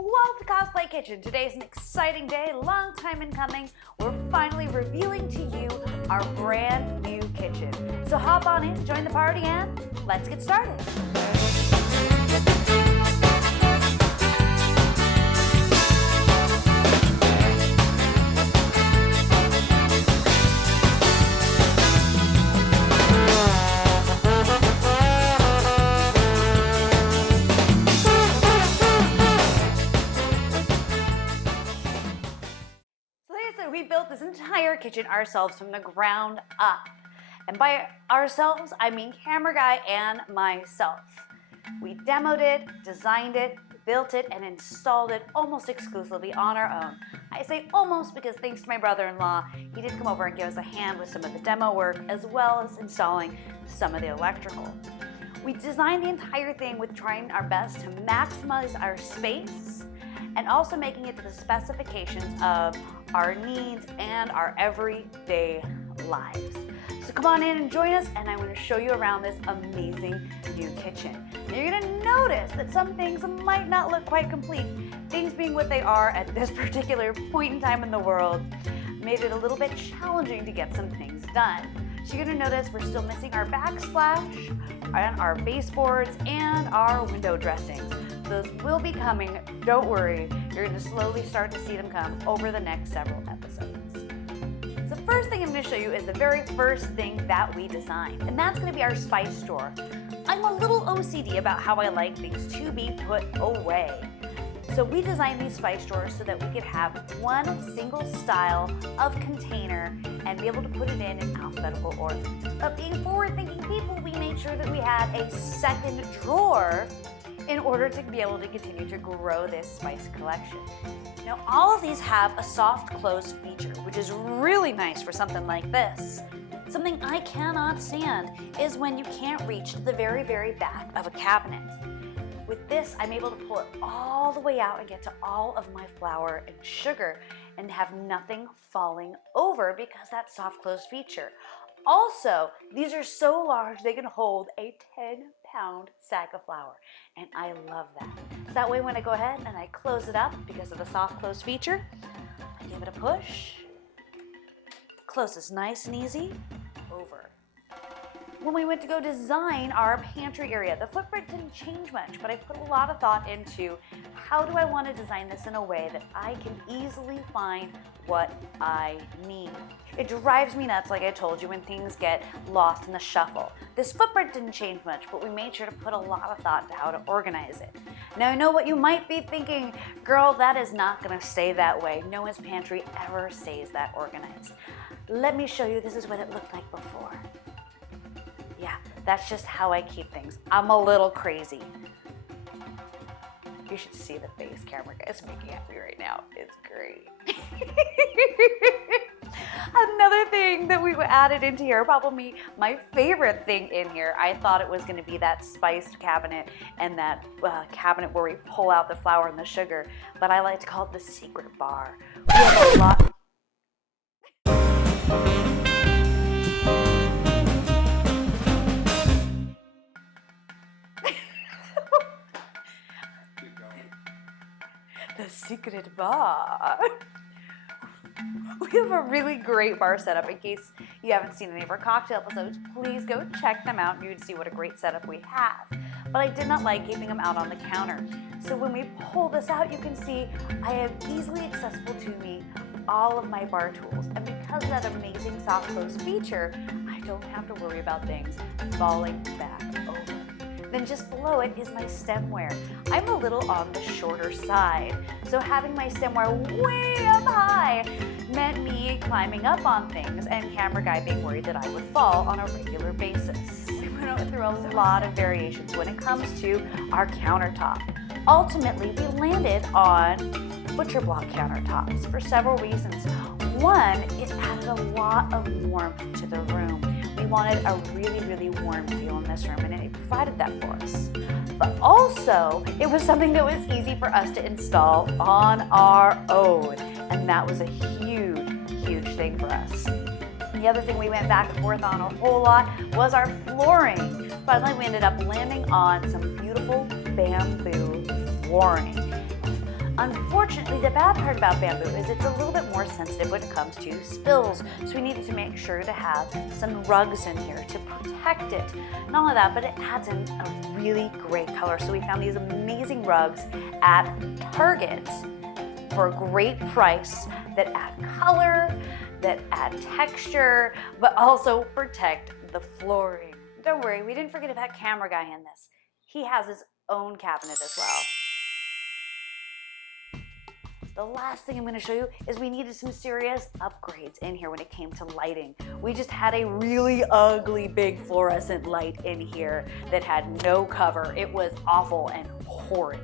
Welcome to Cosplay Kitchen. Today is an exciting day, long time in coming. We're finally revealing to you our brand new kitchen. So hop on in, join the party, and let's get started. We built this entire kitchen ourselves from the ground up. And by ourselves, I mean camera guy and myself. We demoed it, designed it, built it, and installed it almost exclusively on our own. I say almost because thanks to my brother-in-law, he did come over and give us a hand with some of the demo work as well as installing some of the electrical. We designed the entire thing with trying our best to maximize our space and also making it to the specifications of our needs and our everyday lives. So come on in and join us, and I'm going to show you around this amazing new kitchen. Now you're going to notice that some things might not look quite complete. Things being what they are at this particular point in time in the world made it a little bit challenging to get some things done. So you're going to notice we're still missing our backsplash, and our baseboards, and our window dressings. Those will be coming, don't worry. You're going to slowly start to see them come over the next several episodes. So the first thing I'm going to show you is the very first thing that we designed, and that's going to be our spice drawer. I'm a little OCD about how I like things to be put away. So we designed these spice drawers so that we could have one single style of container and be able to put it in alphabetical order. But being forward-thinking people, we made sure that we had a second drawer in order to be able to continue to grow this spice collection. Now, all of these have a soft close feature, which is really nice for something like this. Something I cannot stand is when you can't reach to the very, very back of a cabinet. With this, I'm able to pull it all the way out and get to all of my flour and sugar and have nothing falling over because that soft close feature. Also, these are so large they can hold a 10-pound sack of flour, and I love that. So that way when I go ahead and I close it up because of the soft close feature, I give it a push, closes nice and easy, over. When we went to go design our pantry area, the footprint didn't change much, but I put a lot of thought into how do I want to design this in a way that I can easily find what I need. It drives me nuts, like I told you, when things get lost in the shuffle. This footprint didn't change much, but we made sure to put a lot of thought to how to organize it. Now I know what you might be thinking, girl, that is not going to stay that way. No one's pantry ever stays that organized. Let me show you, this is what it looked like before. Yeah, that's just how I keep things. I'm a little crazy. You should see the face camera guy's making at me right now. It's great. Another thing that we added into here, probably my favorite thing in here, I thought it was going to be that spiced cabinet and that cabinet where we pull out the flour and the sugar, but I like to call it the secret bar. We have a lot. The secret bar. We have a really great bar setup. In case you haven't seen any of our cocktail episodes, please go check them out and you'd see what a great setup we have. But I did not like keeping them out on the counter. So when we pull this out, you can see I have easily accessible to me all of my bar tools. And because of that amazing soft close feature, I don't have to worry about things falling back over. Then just below it is my stemware. I'm a little on the shorter side, so having my stemware way up high meant me climbing up on things and camera guy being worried that I would fall on a regular basis. We went through a lot of variations when it comes to our countertop. Ultimately, we landed on butcher block countertops for several reasons. One, it added a lot of warmth to the room. We wanted a really, really warm feel in this room, and it provided that for us. But also, it was something that was easy for us to install on our own, and that was a huge, huge thing for us. The other thing we went back and forth on a whole lot was our flooring. Finally, we ended up landing on some beautiful bamboo flooring. Unfortunately, the bad part about bamboo is it's a little bit more sensitive when it comes to spills. So we needed to make sure to have some rugs in here to protect it. Not only that, but it adds in a really great color. So we found these amazing rugs at Target for a great price that add color, that add texture, but also protect the flooring. Don't worry, we didn't forget about Camera Guy in this. He has his own cabinet as well. The last thing I'm going to show you is we needed some serious upgrades in here when it came to lighting. We just had a really ugly big fluorescent light in here that had no cover. It was awful and horrid.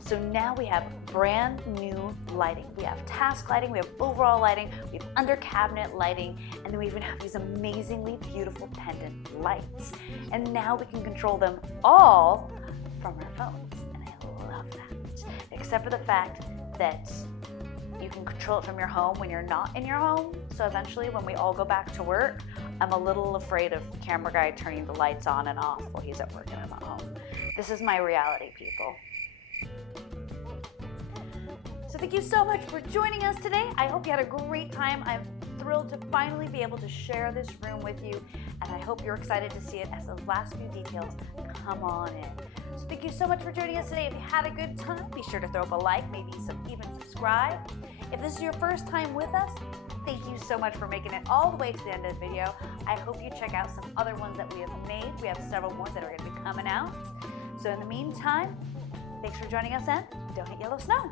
So now we have brand new lighting. We have task lighting, we have overall lighting, we have under cabinet lighting, and then we even have these amazingly beautiful pendant lights. And now we can control them all from our phones, and I love that. Except for the fact that you can control it from your home when you're not in your home. So eventually when we all go back to work, I'm a little afraid of Camera Guy turning the lights on and off while he's at work and I'm at home. This is my reality, people. So thank you so much for joining us today. I hope you had a great time. I'm thrilled to finally be able to share this room with you, and I hope you're excited to see it as the last few details come on in. So thank you so much for joining us today. If you had a good time, be sure to throw up a like, maybe even subscribe. If this is your first time with us, thank you so much for making it all the way to the end of the video. I hope you check out some other ones that we have made. We have several more that are going to be coming out. So in the meantime, thanks for joining us, and don't hit yellow snow.